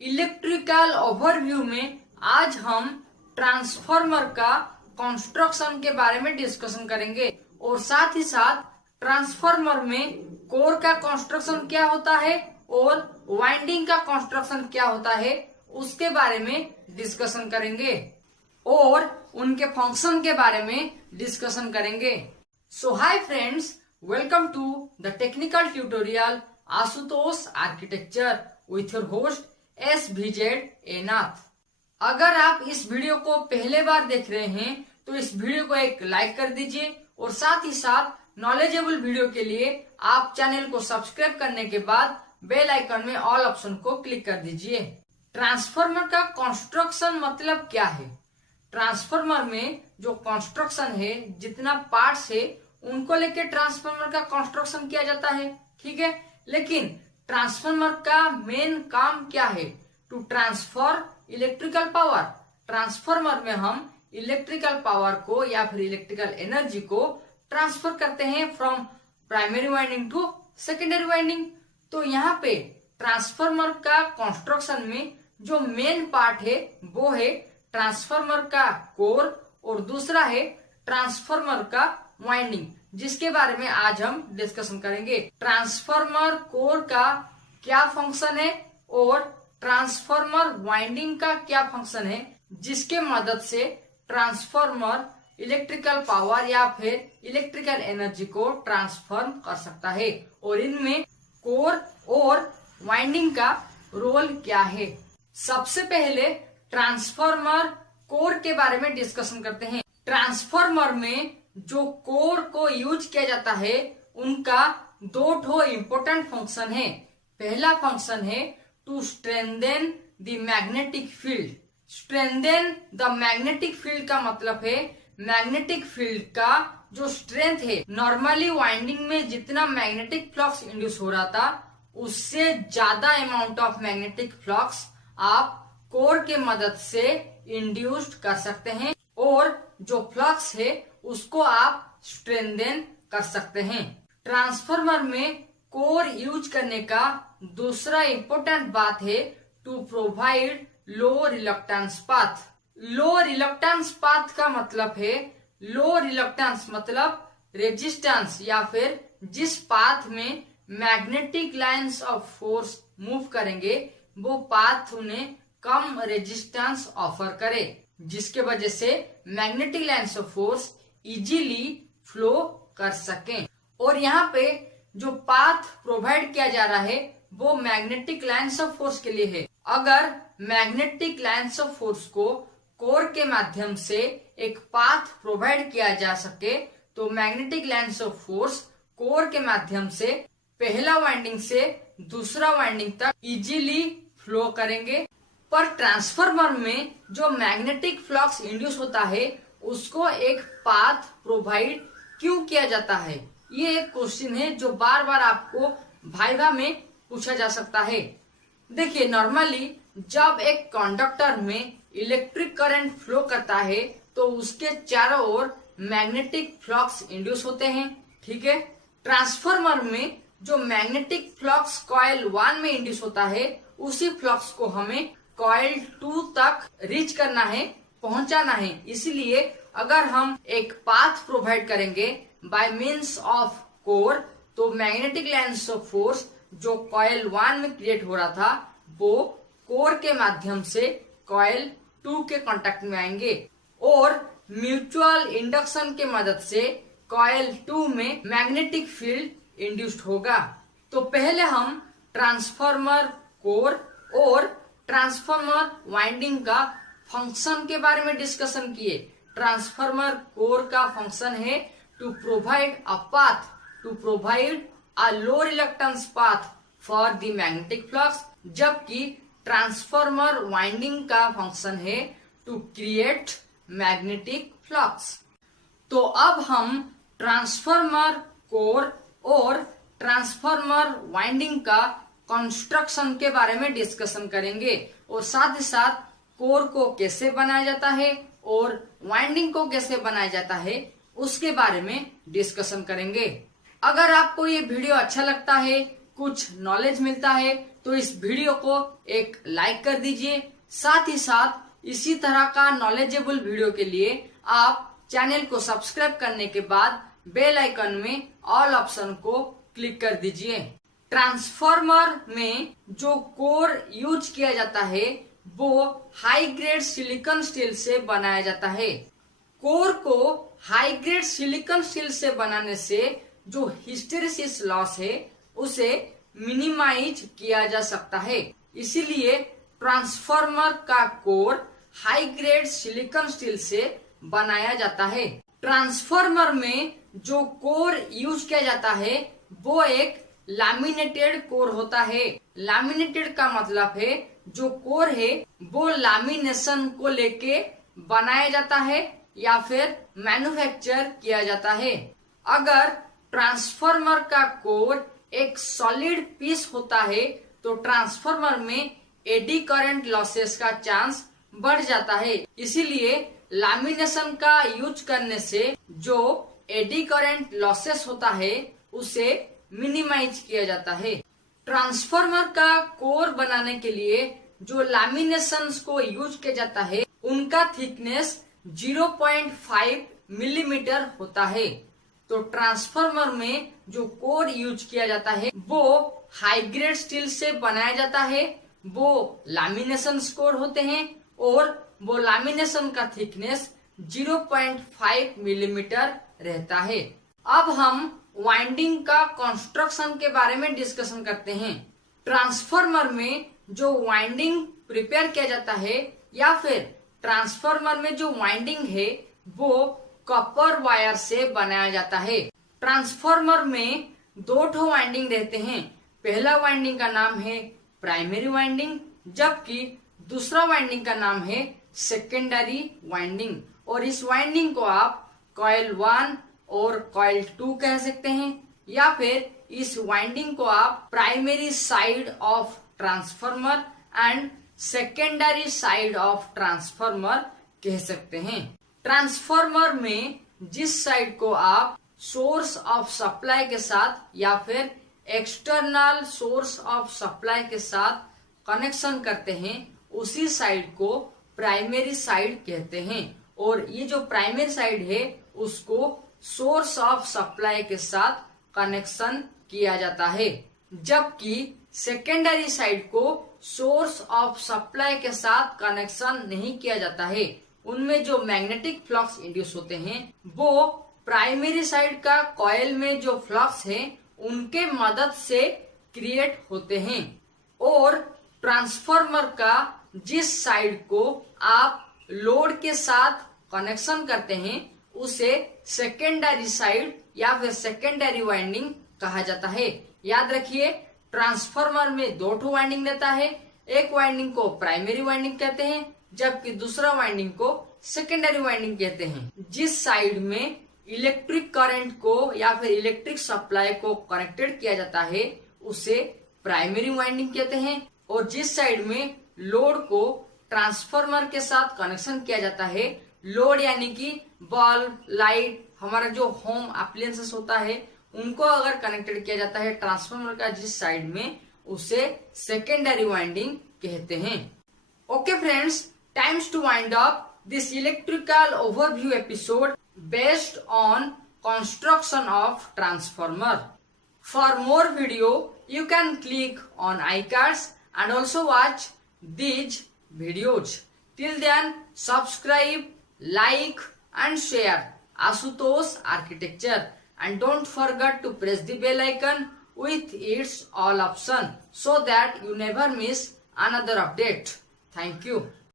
Electrical overview में आज हम ट्रांसफार्मर का कंस्ट्रक्शन के बारे में डिस्कशन करेंगे और साथ ही साथ ट्रांसफार्मर में कोर का कंस्ट्रक्शन क्या होता है और वाइंडिंग का कंस्ट्रक्शन क्या होता है उसके बारे में डिस्कशन करेंगे और उनके फंक्शन के बारे में डिस्कशन करेंगे। So hi friends, welcome to the technical tutorial Ashutosh architecture with your host SVZ Nath. अगर आप इस वीडियो को पहले बार देख रहे हैं तो इस वीडियो को एक लाइक कर दीजिए और साथ ही साथ नॉलेजेबल वीडियो के लिए आप चैनल को सब्सक्राइब करने के बाद बेल आइकन में ऑल ऑप्शन को क्लिक कर दीजिए। ट्रांसफार्मर का कंस्ट्रक्शन मतलब क्या है? ट्रांसफार्मर में जो कंस्ट्रक्शन है, जितना पार्ट्स है, उनको लेके ट्रांसफार्मर का कंस्ट्रक्शन किया जाता है, ठीक है। लेकिन ट्रांसफार्मर का मेन काम क्या है? To transfer electrical power. Transformer में हम इलेक्ट्रिकल पावर को या फिर इलेक्ट्रिकल एनर्जी को ट्रांसफर करते हैं from primary winding to secondary winding. तो यहाँ पे ट्रांसफार्मर का कंस्ट्रक्शन में जो मेन पार्ट है वो है ट्रांसफार्मर का कोर और दूसरा है ट्रांसफार्मर का वाइंडिंग, जिसके बारे में आज हम डिस्कशन करेंगे। ट्रांसफार्मर कोर का क्या फंक्शन है और ट्रांसफार्मर वाइंडिंग का क्या फंक्शन है, जिसके मदद से ट्रांसफार्मर इलेक्ट्रिकल पावर या फिर इलेक्ट्रिकल एनर्जी को ट्रांसफर कर सकता है और इनमें कोर और वाइंडिंग का रोल क्या है। सबसे पहले ट्रांसफार्मर कोर के बारे में डिस्कशन करते हैं। ट्रांसफार्मर में जो कोर को यूज किया जाता है उनका दो इम्पोर्टेंट फंक्शन है। पहला फंक्शन है to strengthen the magnetic field. Strengthen the magnetic field का मतलब है मैग्नेटिक फील्ड का जो स्ट्रेंथ है। नॉर्मली वाइंडिंग में जितना मैग्नेटिक फ्लक्स इंड्यूस हो रहा था उससे ज्यादा अमाउंट ऑफ मैग्नेटिक फ्लक्स आप कोर के मदद से इंड्यूस्ड कर सकते हैं और जो फ्लक्स है उसको आप स्ट्रेंथेन कर सकते हैं। ट्रांसफार्मर में कोर यूज करने का दूसरा इम्पोर्टेंट बात है to provide low reluctance path. Low reluctance path का मतलब है, लो रिलक्टेंस मतलब रेजिस्टेंस या फिर जिस पाथ में magnetic lines of force move करेंगे वो पाथ उन्हें कम रेजिस्टेंस ऑफर करे, जिसके वजह से magnetic lines of force easily flow कर सकें। और यहाँ पे जो पाथ प्रोवाइड किया जा रहा है वो मैग्नेटिक लाइंस ऑफ फोर्स के लिए है। अगर मैग्नेटिक लाइंस ऑफ फोर्स को कोर के माध्यम से एक पाथ प्रोवाइड किया जा सके तो magnetic lines of force core के माध्यम से पहला वाइंडिंग से दूसरा वाइंडिंग तक इजीली फ्लो करेंगे। पर ट्रांसफार्मर में जो मैग्नेटिक फ्लक्स इंड्यूस होता है उसको एक पाथ प्रोवाइड क्यों किया जाता है? ये एक क्वेश्चन है जो बार बार आपको वाइवा में पूछा जा सकता है। देखिए, नॉर्मली जब एक कंडक्टर में इलेक्ट्रिक करंट फ्लो करता है तो उसके चारों ओर मैग्नेटिक फ्लक्स इंड्यूस होते हैं, ठीक है। ट्रांसफार्मर में जो मैग्नेटिक फ्लक्स कॉइल 1 में इंड्यूस होता है उसी फ्लक्स को हमें कॉइल 2 तक रीच करना है, पहुंचाना है। इसलिए अगर हम एक पाथ प्रोवाइड करेंगे बाय मींस ऑफ कोर तो मैग्नेटिक लाइंस ऑफ फोर्स जो कॉइल 1 में क्रिएट हो रहा था वो कोर के माध्यम से कॉइल 2 के कांटेक्ट में आएंगे और म्यूचुअल इंडक्शन के मदद से कॉइल 2 में मैग्नेटिक फील्ड इंड्यूस्ड होगा। तो पहले हम ट्रांसफार्मर कोर और ट्रांसफार्मर वाइंडिंग का फंक्शन के बारे में डिस्कशन किए। ट्रांसफार्मर कोर का फंक्शन है to provide a path, to provide a low reluctance path for the magnetic flux, जबकि ट्रांसफार्मर वाइंडिंग का फंक्शन है टू क्रिएट मैग्नेटिक फ्लक्स। तो अब हम ट्रांसफार्मर कोर और ट्रांसफार्मर वाइंडिंग का कंस्ट्रक्शन के बारे में डिस्कशन करेंगे और साथ ही साथ कोर को कैसे बनाया जाता है और वाइंडिंग को कैसे बनाया जाता है उसके बारे में डिस्कशन करेंगे। अगर आपको ये वीडियो अच्छा लगता है, कुछ नॉलेज मिलता है तो इस वीडियो को एक लाइक कर दीजिए। साथ ही साथ इसी तरह का नॉलेजेबल वीडियो के लिए आप चैनल को सब्सक्राइब करने के बाद बेल आइकन में ऑल ऑप्शन को क्लिक कर दीजिए। ट्रांसफार्मर में जो कोर यूज किया जाता है वो हाई ग्रेड सिलिकॉन स्टील से बनाया जाता है। कोर को हाई ग्रेड सिलिकॉन स्टील से बनाने से जो हिस्टेरिसिस लॉस है उसे मिनिमाइज किया जा सकता है। इसीलिए ट्रांसफार्मर का core high grade silicone steel से बनाया जाता है। ट्रांसफार्मर में जो कोर यूज किया जाता है वो एक लैमिनेटेड कोर होता है। लैमिनेटेड का मतलब है जो कोर है वो लैमिनेशन को लेके बनाया जाता है या फिर मैन्युफैक्चर किया जाता है। अगर ट्रांसफार्मर का कोर एक सॉलिड पीस होता है तो ट्रांसफार्मर में एडी करंट लॉसेस का चांस बढ़ जाता है। इसीलिए लैमिनेशन का यूज करने से जो एडी करंट लॉसेस होता है उसे मिनिमाइज किया जाता है। ट्रांसफार्मर का कोर बनाने के लिए जो लैमिनेशंस को यूज किया जाता है उनका थिकनेस 0.5 मिलीमीटर होता है। तो ट्रांसफार्मर में जो कोर यूज किया जाता है वो हाई ग्रेड स्टील से बनाया जाता है। वो लैमिनेशन कोर होते हैं और वो लैमिनेशन का थिकनेस 0.5 मिलीमीटर रहता है। अब हम वाइंडिंग का कंस्ट्रक्शन के बारे में डिस्कशन करते हैं। ट्रांसफार्मर में जो वाइंडिंग प्रिपेयर किया जाता है या फिर ट्रांसफार्मर में जो वाइंडिंग है वो कॉपर वायर से बनाया जाता है। ट्रांसफार्मर में दो ठो वाइंडिंग रहते हैं। पहला वाइंडिंग का नाम है प्राइमरी वाइंडिंग, जबकि दूसरा वाइंडिंग का नाम है सेकेंडरी वाइंडिंग। और इस वाइंडिंग को आप कॉइल 1 और कॉइल 2 कह सकते हैं या फिर इस वाइंडिंग को आप primary side of transformer and secondary side of transformer कह सकते हैं। ट्रांसफार्मर में जिस साइड को आप सोर्स ऑफ सप्लाई के साथ या फिर एक्सटर्नल सोर्स ऑफ सप्लाई के साथ कनेक्शन करते हैं उसी साइड को प्राइमरी साइड कहते हैं। और ये जो प्राइमरी साइड है उसको सोर्स ऑफ सप्लाई के साथ कनेक्शन किया जाता है, जबकि सेकेंडरी साइड को सोर्स ऑफ सप्लाई के साथ कनेक्शन नहीं किया जाता है। उनमें जो मैग्नेटिक फ्लक्स इंड्यूस होते हैं वो प्राइमरी साइड का कॉइल में जो फ्लक्स है उनके मदद से क्रिएट होते हैं। और ट्रांसफार्मर का जिस साइड को आप लोड के साथ कनेक्शन करते हैं उसे सेकेंडरी साइड या फिर सेकेंडरी वाइंडिंग कहा जाता है। याद रखिए ट्रांसफार्मर में दो ठो वाइंडिंग रहता है। एक वाइंडिंग को प्राइमरी वाइंडिंग कहते हैं जबकि दूसरा वाइंडिंग को सेकेंडरी वाइंडिंग कहते हैं। जिस साइड में इलेक्ट्रिक करंट को या फिर इलेक्ट्रिक सप्लाई को कनेक्टेड किया जाता है उसे प्राइमरी वाइंडिंग कहते हैं। और जिस साइड में लोड को ट्रांसफार्मर के साथ कनेक्शन किया जाता है, लोड यानी कि बल्ब, लाइट, हमारा जो होम अप्लायंसेस होता है उनको अगर कनेक्टेड किया जाता है ट्रांसफार्मर का जिस साइड में, उसे सेकेंडरी वाइंडिंग कहते हैं। Okay friends, times to wind up this electrical overview episode based on construction of transformer. For more video, you can click on iCards and also watch these videos. Till then, subscribe, like and share Ashutosh Architecture and don't forget to press the bell icon with its all option so that you never miss another update. Thank you.